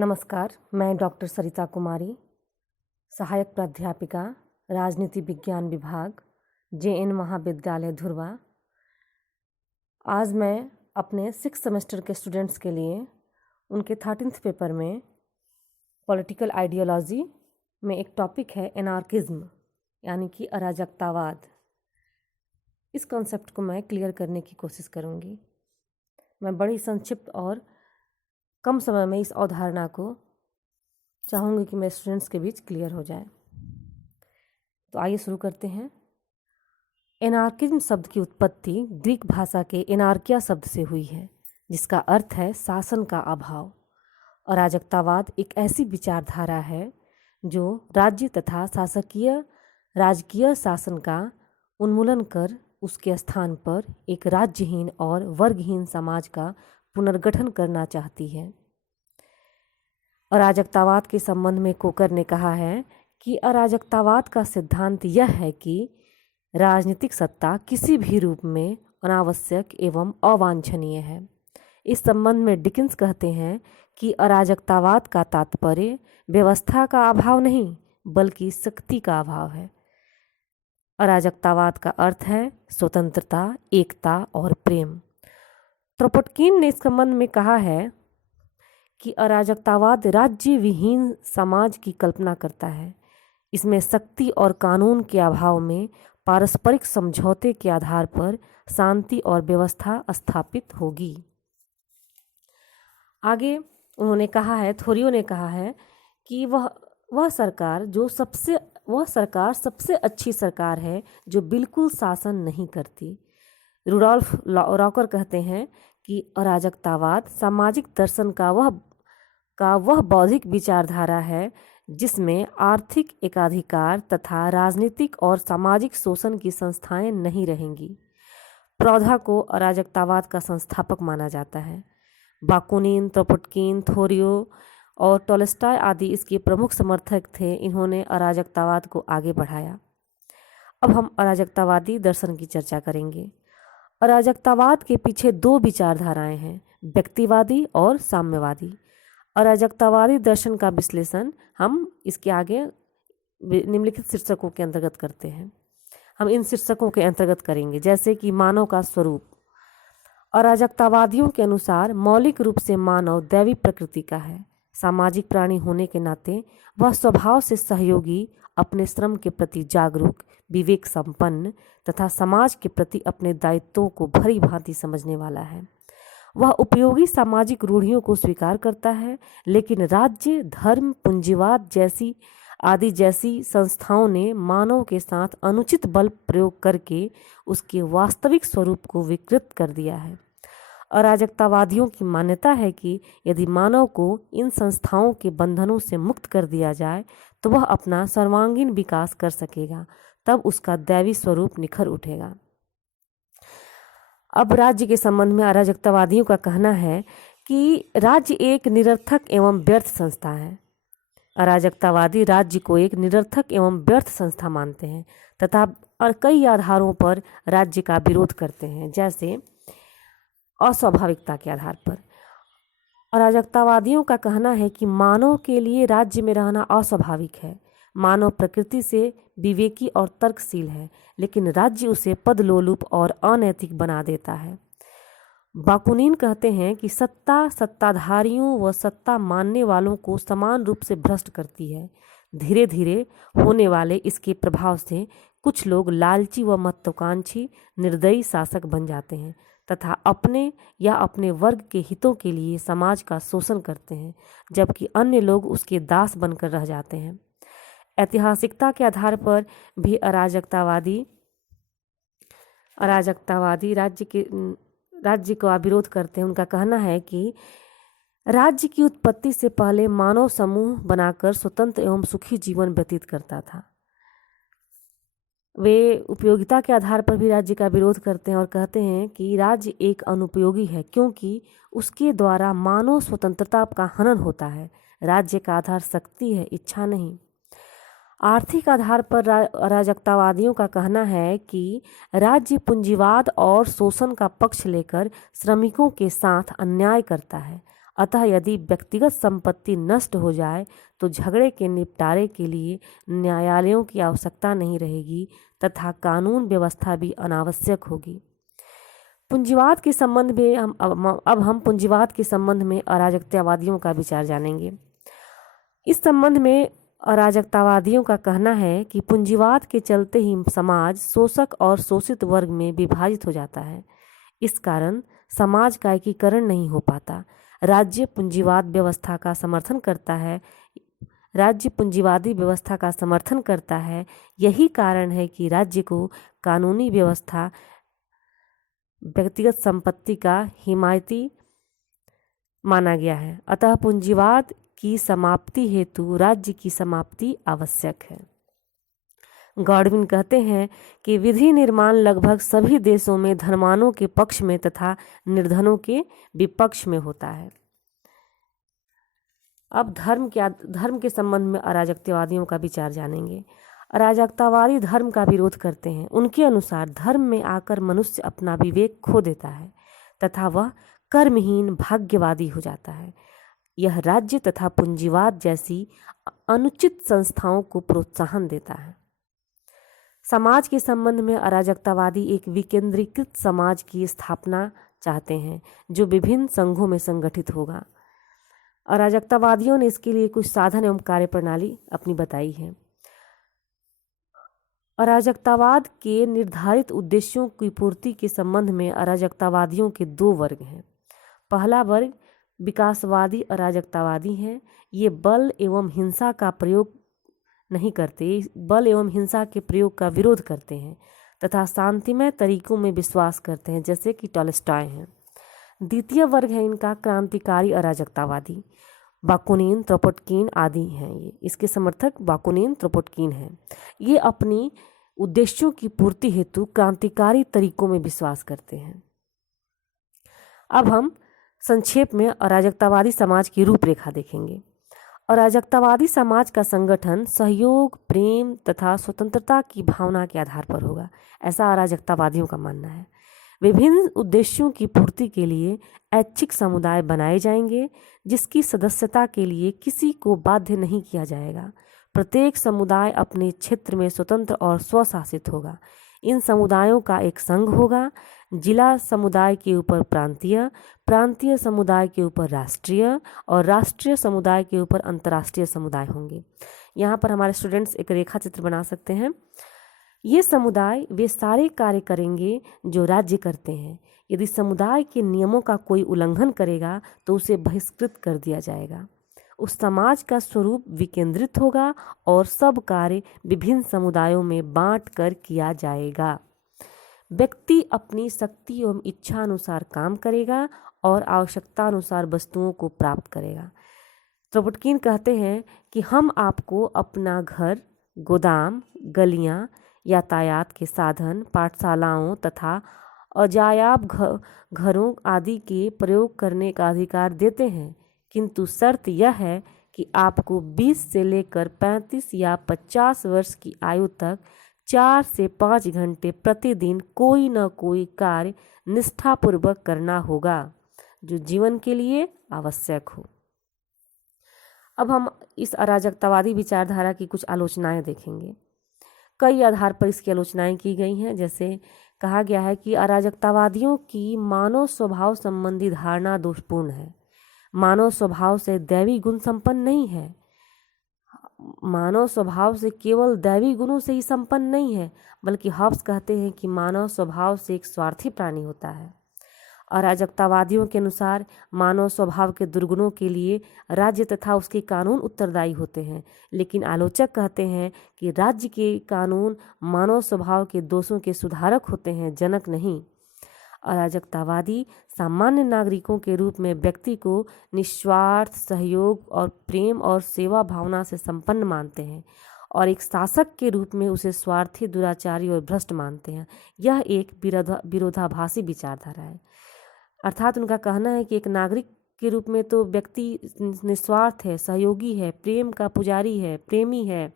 नमस्कार, मैं डॉक्टर सरिता कुमारी, सहायक प्राध्यापिका, राजनीति विज्ञान विभाग, JN महाविद्यालय धुर्वा। आज मैं अपने 6th सेमेस्टर के स्टूडेंट्स के लिए उनके 13th पेपर में पॉलिटिकल आइडियोलॉजी में एक टॉपिक है एनार्किज्म, यानी कि अराजकतावाद। इस कॉन्सेप्ट को मैं क्लियर करने की कोशिश करूँगी। मैं बड़ी संक्षिप्त और कम समय में इस अवधारणा को चाहूँगी कि मेरे स्टूडेंट्स के बीच क्लियर हो जाए। तो आइए शुरू करते हैं। एनार्किज्म शब्द की उत्पत्ति ग्रीक भाषा के एनार्किया शब्द से हुई है, जिसका अर्थ है शासन का अभाव। अराजकतावाद एक ऐसी विचारधारा है जो राज्य तथा राजकीय शासन का उन्मूलन कर उसके स्थान पर एक राज्यहीन और वर्गहीन समाज का पुनर्गठन करना चाहती है। अराजकतावाद के संबंध में कोकर ने कहा है कि अराजकतावाद का सिद्धांत यह है कि राजनीतिक सत्ता किसी भी रूप में अनावश्यक एवं अवांछनीय है। इस संबंध में डिकिंस कहते हैं कि अराजकतावाद का तात्पर्य व्यवस्था का अभाव नहीं, बल्कि शक्ति का अभाव है। अराजकतावाद का अर्थ है स्वतंत्रता, एकता और प्रेम। त्रोपोटकिन ने इस संबंध में कहा है कि अराजकतावाद राज्य विहीन समाज की कल्पना करता है। इसमें शक्ति और कानून के अभाव में पारस्परिक समझौते के आधार पर शांति और व्यवस्था स्थापित होगी। आगे उन्होंने कहा है, थोरियो ने कहा है कि वह सरकार सबसे अच्छी सरकार है जो बिल्कुल शासन नहीं करती। रुडोल्फ रॉकर कहते हैं कि अराजकतावाद सामाजिक दर्शन का वह बौद्धिक विचारधारा है जिसमें आर्थिक एकाधिकार तथा राजनीतिक और सामाजिक शोषण की संस्थाएं नहीं रहेंगी। प्रौधा को अराजकतावाद का संस्थापक माना जाता है। बाकुनिन, त्रोपोटकिन, थोरियो और टॉलस्टॉय आदि इसके प्रमुख समर्थक थे। इन्होंने अराजकतावाद को आगे बढ़ाया। अब हम अराजकतावादी दर्शन की चर्चा करेंगे। अराजकतावाद के पीछे दो विचारधाराएं हैं, व्यक्तिवादी और साम्यवादी। अराजकतावादी दर्शन का विश्लेषण हम इसके आगे निम्नलिखित शीर्षकों के अंतर्गत करते हैं। हम इन शीर्षकों के अंतर्गत करेंगे, जैसे कि मानव का स्वरूप। अराजकतावादियों के अनुसार मौलिक रूप से मानव दैवी प्रकृति का है। सामाजिक प्राणी होने के नाते वह स्वभाव से सहयोगी, अपने श्रम के प्रति जागरूक, विवेक संपन्न तथा समाज के प्रति अपने दायित्वों को भली भांति समझने वाला है। वह उपयोगी सामाजिक रूढ़ियों को स्वीकार करता है, लेकिन राज्य, धर्म, पूंजीवाद जैसी संस्थाओं ने मानव के साथ अनुचित बल प्रयोग करके उसके वास्तविक स्वरूप को विकृत कर दिया है। अराजकतावादियों की मान्यता है कि यदि मानव को इन संस्थाओं के बंधनों से मुक्त कर दिया जाए तो वह अपना सर्वांगीण विकास कर सकेगा, तब उसका दैवी स्वरूप निखर उठेगा। अब राज्य के संबंध में अराजकतावादियों का कहना है कि राज्य एक निरर्थक एवं व्यर्थ संस्था है। अराजकतावादी राज्य को एक निरर्थक एवं व्यर्थ संस्था मानते हैं तथा कई आधारों पर राज्य का विरोध करते हैं, जैसे अस्वाभाविकता के आधार पर। अराजकतावादियों का कहना है कि मानव के लिए राज्य में रहना अस्वाभाविक है। मानव प्रकृति से विवेकी और तर्कशील है, लेकिन राज्य उसे पदलोलुप और अनैतिक बना देता है। बाकुनिन कहते हैं कि सत्ता सत्ताधारियों व सत्ता मानने वालों को समान रूप से भ्रष्ट करती है। धीरे धीरे होने वाले इसके प्रभाव से कुछ लोग लालची व महत्वाकांक्षी निर्दयी शासक बन जाते हैं तथा अपने या अपने वर्ग के हितों के लिए समाज का शोषण करते हैं, जबकि अन्य लोग उसके दास बनकर रह जाते हैं। ऐतिहासिकता के आधार पर भी अराजकतावादी राज्य का विरोध करते हैं। उनका कहना है कि राज्य की उत्पत्ति से पहले मानव समूह बनाकर स्वतंत्र एवं सुखी जीवन व्यतीत करता था। वे उपयोगिता के आधार पर भी राज्य का विरोध करते हैं और कहते हैं कि राज्य एक अनुपयोगी है, क्योंकि उसके द्वारा मानव स्वतंत्रता का हनन होता है। राज्य का आधार शक्ति है, इच्छा नहीं। आर्थिक आधार पर अराजकतावादियों का कहना है कि राज्य पूंजीवाद और शोषण का पक्ष लेकर श्रमिकों के साथ अन्याय करता है। अतः यदि व्यक्तिगत संपत्ति नष्ट हो जाए तो झगड़े के निपटारे के लिए न्यायालयों की आवश्यकता नहीं रहेगी तथा कानून व्यवस्था भी अनावश्यक होगी। पूंजीवाद के संबंध में हम पूंजीवाद के संबंध में अराजकतावादियों का विचार जानेंगे। इस संबंध में अराजकतावादियों का कहना है कि पूंजीवाद के चलते ही समाज शोषक और शोषित वर्ग में विभाजित हो जाता है। इस कारण समाज का एकीकरण नहीं हो पाता। राज्य पूंजीवाद व्यवस्था का समर्थन करता है राज्य पूंजीवादी व्यवस्था का समर्थन करता है। यही कारण है कि राज्य को कानूनी व्यवस्था व्यक्तिगत संपत्ति का हिमायती माना गया है। अतः पूंजीवाद की समाप्ति हेतु राज्य की समाप्ति आवश्यक है। गॉडविन कहते हैं कि विधि निर्माण लगभग सभी देशों में धनवानों के पक्ष में तथा निर्धनों के विपक्ष में होता है। अब धर्म के संबंध में अराजकतावादियों का विचार जानेंगे। अराजकतावादी धर्म का विरोध करते हैं। उनके अनुसार धर्म में आकर मनुष्य अपना विवेक खो देता है तथा वह कर्महीन भाग्यवादी हो जाता है। यह राज्य तथा पूंजीवाद जैसी अनुचित संस्थाओं को प्रोत्साहन देता है। समाज के संबंध में अराजकतावादी एक विकेंद्रीकृत समाज की स्थापना चाहते हैं जो विभिन्न संघों में संगठित होगा। अराजकतावादियों ने इसके लिए कुछ साधन एवं कार्यप्रणाली अपनी बताई है। अराजकतावाद के निर्धारित उद्देश्यों की पूर्ति के संबंध में अराजकतावादियों के दो वर्ग हैं। पहला वर्ग विकासवादी अराजकतावादी हैं। ये बल एवं हिंसा का प्रयोग नहीं करते, बल एवं हिंसा के प्रयोग का विरोध करते हैं तथा शांतिमय तरीकों में विश्वास करते हैं, जैसे कि टॉलस्टॉय हैं। द्वितीय वर्ग है इनका क्रांतिकारी अराजकतावादी। बाकुनिन, त्रोपोटकिन आदि हैं ये। इसके समर्थक बाकुनिन, त्रोपोटकिन हैं। ये अपनी उद्देश्यों की पूर्ति हेतु क्रांतिकारी तरीकों में विश्वास करते हैं। अब हम संक्षेप में अराजकतावादी समाज की रूपरेखा देखेंगे। अराजकतावादी समाज का संगठन सहयोग, प्रेम तथा स्वतंत्रता की भावना के आधार पर होगा, ऐसा अराजकतावादियों का मानना है। विभिन्न उद्देश्यों की पूर्ति के लिए ऐच्छिक समुदाय बनाए जाएंगे जिसकी सदस्यता के लिए किसी को बाध्य नहीं किया जाएगा। प्रत्येक समुदाय अपने क्षेत्र में स्वतंत्र और स्वशासित होगा। इन समुदायों का एक संघ होगा। जिला समुदाय के ऊपर प्रांतीय, प्रांतीय समुदाय के ऊपर राष्ट्रीय और राष्ट्रीय समुदाय के ऊपर अंतर्राष्ट्रीय समुदाय होंगे। यहाँ पर हमारे स्टूडेंट्स एक रेखा चित्र बना सकते हैं। ये समुदाय वे सारे कार्य करेंगे जो राज्य करते हैं। यदि समुदाय के नियमों का कोई उल्लंघन करेगा तो उसे बहिष्कृत कर दिया जाएगा। उस समाज का स्वरूप विकेंद्रित होगा और सब कार्य विभिन्न समुदायों में बांट कर किया जाएगा। व्यक्ति अपनी शक्ति एवं इच्छा अनुसार काम करेगा और आवश्यकता अनुसार वस्तुओं को प्राप्त करेगा। त्रोपोटकिन कहते हैं कि हम आपको अपना घर, गोदाम, गलियां, यातायात के साधन, पाठशालाओं तथा अजायाब घरों आदि के प्रयोग करने का अधिकार देते हैं, किंतु शर्त यह है कि आपको 20 से लेकर 35 या 50 वर्ष की आयु तक 4 से 5 घंटे प्रतिदिन कोई न कोई कार्य निष्ठापूर्वक करना होगा जो जीवन के लिए आवश्यक हो। अब हम इस अराजकतावादी विचारधारा की कुछ आलोचनाएं देखेंगे। कई आधार पर इसकी आलोचनाएं की गई हैं। जैसे कहा गया है कि अराजकतावादियों की मानव स्वभाव संबंधी धारणा दोषपूर्ण है। मानव स्वभाव से दैवी गुण संपन्न नहीं है। मानव स्वभाव से केवल दैवी गुणों से ही संपन्न नहीं है, बल्कि हॉब्स कहते हैं कि मानव स्वभाव से एक स्वार्थी प्राणी होता है। अराजकतावादियों के अनुसार मानव स्वभाव के दुर्गुणों के लिए राज्य तथा उसके कानून उत्तरदायी होते हैं, लेकिन आलोचक कहते हैं कि राज्य के कानून मानव स्वभाव के दोषों के सुधारक होते हैं, जनक नहीं। अराजकतावादी सामान्य नागरिकों के रूप में व्यक्ति को निस्वार्थ सहयोग और प्रेम और सेवा भावना से संपन्न मानते हैं और एक शासक के रूप में उसे स्वार्थी, दुराचारी और भ्रष्ट मानते हैं। यह एक विरोधाभासी विचारधारा है। अर्थात उनका कहना है कि एक नागरिक के रूप में तो व्यक्ति निस्वार्थ है, सहयोगी है, प्रेम का पुजारी है, प्रेमी है,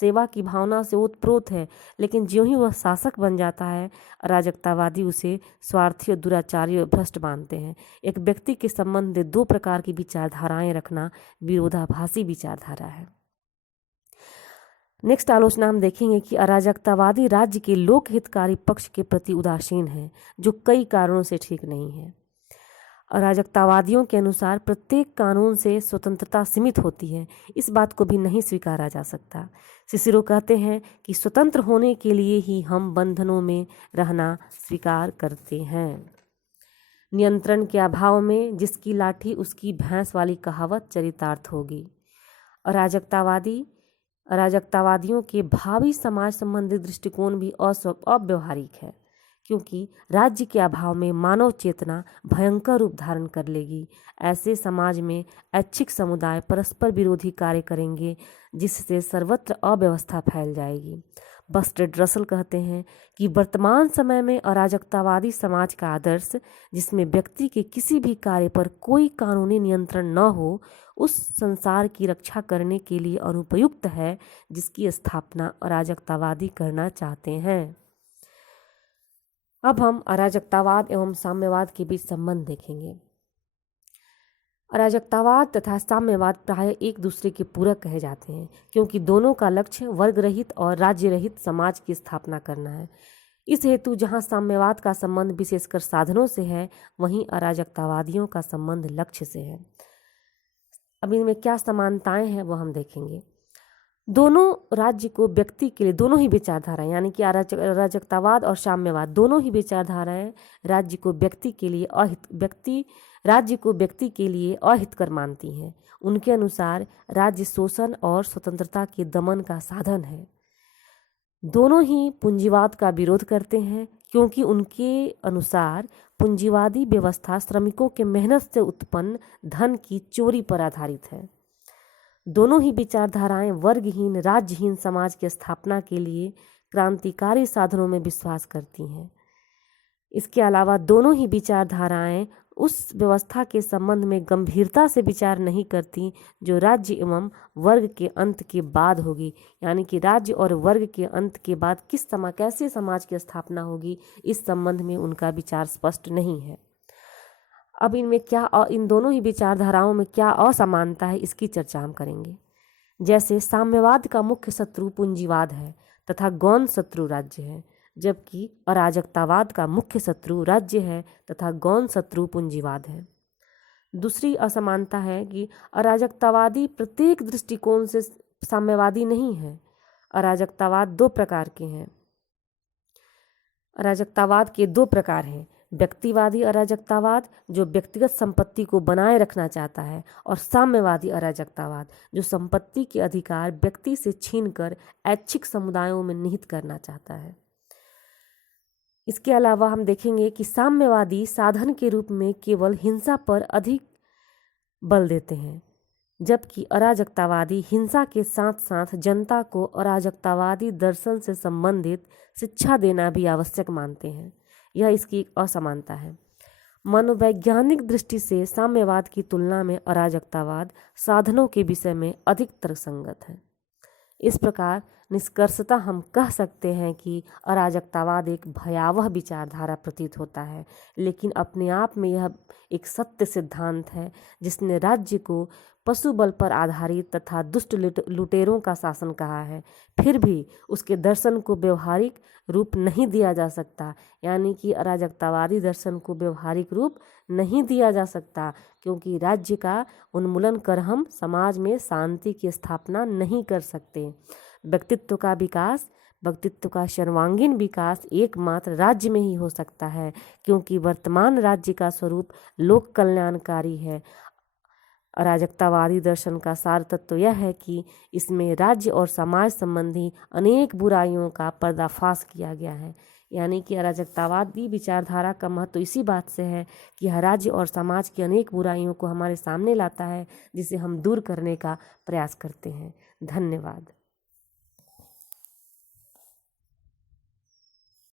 सेवा की भावना से ओतप्रोत है, लेकिन ज्यों ही वह शासक बन जाता है अराजकतावादी उसे स्वार्थी और दुराचारी और भ्रष्ट मानते हैं। एक व्यक्ति के संबंध में दो प्रकार की विचारधाराएं रखना विरोधाभासी विचारधारा है। नेक्स्ट आलोचना हम देखेंगे कि अराजकतावादी राज्य के लोक हितकारी पक्ष के प्रति उदासीन है, जो कई कारणों से ठीक नहीं है। अराजकतावादियों के अनुसार प्रत्येक कानून से स्वतंत्रता सीमित होती है, इस बात को भी नहीं स्वीकारा जा सकता। सिसिरो कहते हैं कि स्वतंत्र होने के लिए ही हम बंधनों में रहना स्वीकार करते हैं। नियंत्रण के अभाव में जिसकी लाठी उसकी भैंस वाली कहावत चरितार्थ होगी। अराजकतावादियों के भावी समाज संबंधी दृष्टिकोण भी अव्यवहारिक है, क्योंकि राज्य के अभाव में मानव चेतना भयंकर रूप धारण कर लेगी। ऐसे समाज में ऐच्छिक समुदाय परस्पर विरोधी कार्य करेंगे, जिससे सर्वत्र अव्यवस्था फैल जाएगी। बर्ट्रैंड रसल कहते हैं कि वर्तमान समय में अराजकतावादी समाज का आदर्श, जिसमें व्यक्ति के किसी भी कार्य पर कोई कानूनी नियंत्रण न हो, उस संसार की रक्षा करने के लिए अनुपयुक्त है जिसकी स्थापना अराजकतावादी करना चाहते हैं। अब हम अराजकतावाद एवं साम्यवाद के बीच संबंध देखेंगे। अराजकतावाद तथा साम्यवाद प्रायः एक दूसरे के पूरक कहे जाते हैं, क्योंकि दोनों का लक्ष्य वर्ग रहित और राज्य रहित समाज की स्थापना करना है। इस हेतु जहाँ साम्यवाद का संबंध विशेषकर साधनों से है, वहीं अराजकतावादियों का संबंध लक्ष्य से है। अब इनमें क्या समानताएं हैं वो हम देखेंगे। दोनों राज्य को व्यक्ति के लिए, दोनों ही विचारधाराएं यानी कि अराजकतावाद और साम्यवाद दोनों ही विचारधाराएं राज्य को व्यक्ति के लिए अहितकर मानती हैं। उनके अनुसार राज्य शोषण और स्वतंत्रता के दमन का साधन है। दोनों ही पूंजीवाद का विरोध करते हैं, क्योंकि उनके अनुसार पूंजीवादी व्यवस्था श्रमिकों के मेहनत से उत्पन्न धन की चोरी पर आधारित है। दोनों ही विचारधाराएं वर्गहीन राज्यहीन समाज की स्थापना के लिए क्रांतिकारी साधनों में विश्वास करती हैं। इसके अलावा दोनों ही विचारधाराएं उस व्यवस्था के संबंध में गंभीरता से विचार नहीं करती जो राज्य एवं वर्ग के अंत के बाद होगी, यानी कि राज्य और वर्ग के अंत के बाद कैसे समाज की स्थापना होगी, इस संबंध में उनका विचार स्पष्ट नहीं है। अब इन दोनों ही विचारधाराओं में क्या असमानता है, इसकी चर्चा हम करेंगे। जैसे साम्यवाद का मुख्य शत्रु पूंजीवाद है तथा गौण शत्रु राज्य है, जबकि अराजकतावाद का मुख्य शत्रु राज्य है तथा गौण शत्रु पूंजीवाद है। दूसरी असमानता है कि अराजकतावादी प्रत्येक दृष्टिकोण से साम्यवादी नहीं है। अराजकतावाद दो प्रकार के हैं। अराजकतावाद के दो प्रकार हैं, व्यक्तिवादी अराजकतावाद जो व्यक्तिगत संपत्ति को बनाए रखना चाहता है, और साम्यवादी अराजकतावाद जो संपत्ति के अधिकार व्यक्ति से छीनकर ऐच्छिक समुदायों में निहित करना चाहता है। इसके अलावा हम देखेंगे कि साम्यवादी साधन के रूप में केवल हिंसा पर अधिक बल देते हैं, जबकि अराजकतावादी हिंसा के साथ साथ जनता को अराजकतावादी दर्शन से संबंधित शिक्षा देना भी आवश्यक मानते हैं। यह इसकी एक असमानता है। मनोवैज्ञानिक दृष्टि से साम्यवाद की तुलना में अराजकतावाद साधनों के विषय में अधिक तर्कसंगत है। इस प्रकार निष्कर्षतः हम कह सकते हैं कि अराजकतावाद एक भयावह विचारधारा प्रतीत होता है, लेकिन अपने आप में यह एक सत्य सिद्धांत है जिसने राज्य को पशु बल पर आधारित तथा दुष्ट लुटेरों का शासन कहा है। फिर भी उसके दर्शन को व्यवहारिक रूप नहीं दिया जा सकता, यानी कि अराजकतावादी दर्शन को व्यवहारिक रूप नहीं दिया जा सकता, क्योंकि राज्य का उन्मूलन कर हम समाज में शांति की स्थापना नहीं कर सकते। व्यक्तित्व का सर्वांगीण विकास एकमात्र राज्य में ही हो सकता है, क्योंकि वर्तमान राज्य का स्वरूप लोक कल्याणकारी है। अराजकतावादी दर्शन का सार तत्व यह है कि इसमें राज्य और समाज संबंधी अनेक बुराइयों का पर्दाफाश किया गया है, यानी कि अराजकतावादी विचारधारा का महत्व इसी बात से है कि यह राज्य और समाज की अनेक बुराइयों को हमारे सामने लाता है, जिसे हम दूर करने का प्रयास करते हैं। धन्यवाद।